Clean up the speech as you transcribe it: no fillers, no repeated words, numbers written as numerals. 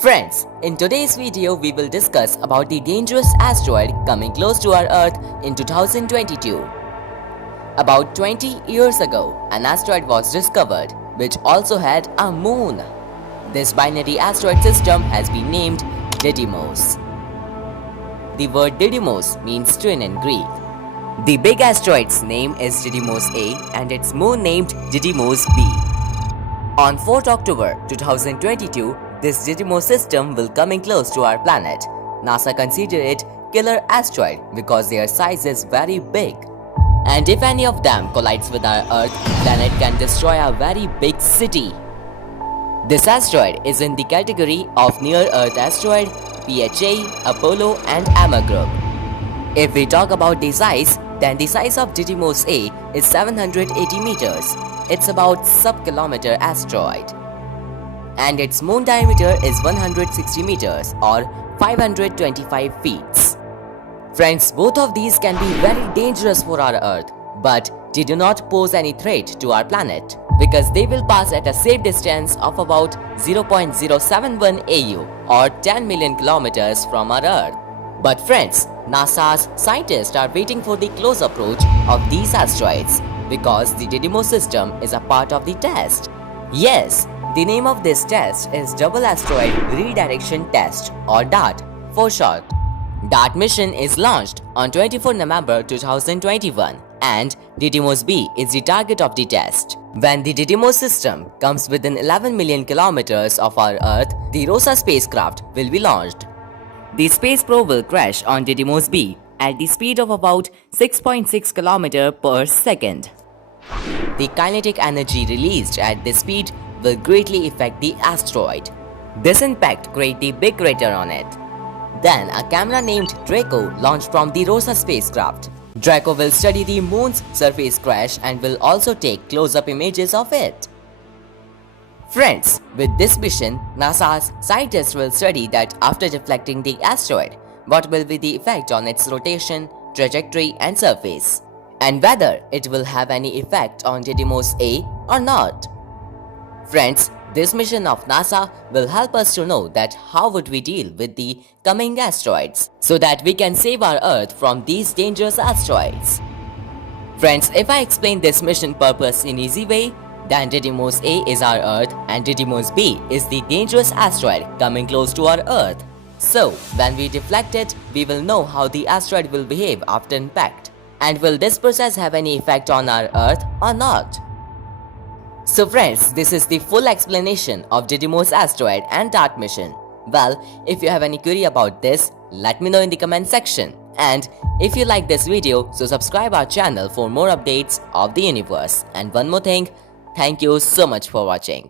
Friends, in today's video we will discuss about the dangerous asteroid coming close to our Earth in 2022. About 20 years ago, an asteroid was discovered which also had a moon. This binary asteroid system has been named Dydymos. The word Dydymos means twin in Greek. The big asteroid's name is Dydymos A and its moon named Dydymos B. On 4th October 2022, this Dydymos system will coming close to our planet. NASA consider it killer asteroid because their size is very big. And if any of them collides with our Earth, then it can destroy a very big city. This asteroid is in the category of near-Earth asteroid, PHA, Apollo and Amma group. If we talk about the size, then the size of Dydymos A is 780 meters. It's about sub-kilometer asteroid. And its moon diameter is 160 meters or 525 feet. Friends, both of these can be very dangerous for our Earth, but they do not pose any threat to our planet because they will pass at a safe distance of about 0.071 AU or 10 million kilometers from our Earth. But friends, NASA's scientists are waiting for the close approach of these asteroids because the Dydymos system is a part of the test. Yes, the name of this test is Double Asteroid Redirection Test or DART for short. DART mission is launched on 24 November 2021 and Dydymos B is the target of the test. When the Dydymos system comes within 11 million kilometers of our Earth, the ROSA spacecraft will be launched. The space probe will crash on Dydymos B at the speed of about 6.6 km per second. The kinetic energy released at this speed will greatly affect the asteroid. This impact creates a big crater on it. Then a camera named Draco launched from the ROSA spacecraft. Draco will study the moon's surface crash and will also take close-up images of it. Friends, with this mission, NASA's scientists will study that after deflecting the asteroid, what will be the effect on its rotation, trajectory and surface, and whether it will have any effect on Dydymos A or not. Friends, this mission of NASA will help us to know that how would we deal with the coming asteroids so that we can save our Earth from these dangerous asteroids. Friends, if I explain this mission purpose in easy way, then Dydymos A is our Earth and Dydymos B is the dangerous asteroid coming close to our Earth. So, when we deflect it, we will know how the asteroid will behave after impact. And will this process have any effect on our Earth or not? So friends, this is the full explanation of Dydymos asteroid and DART mission. Well, if you have any query about this, let me know in the comment section. And if you like this video, so subscribe our channel for more updates of the universe. And one more thing, thank you so much for watching.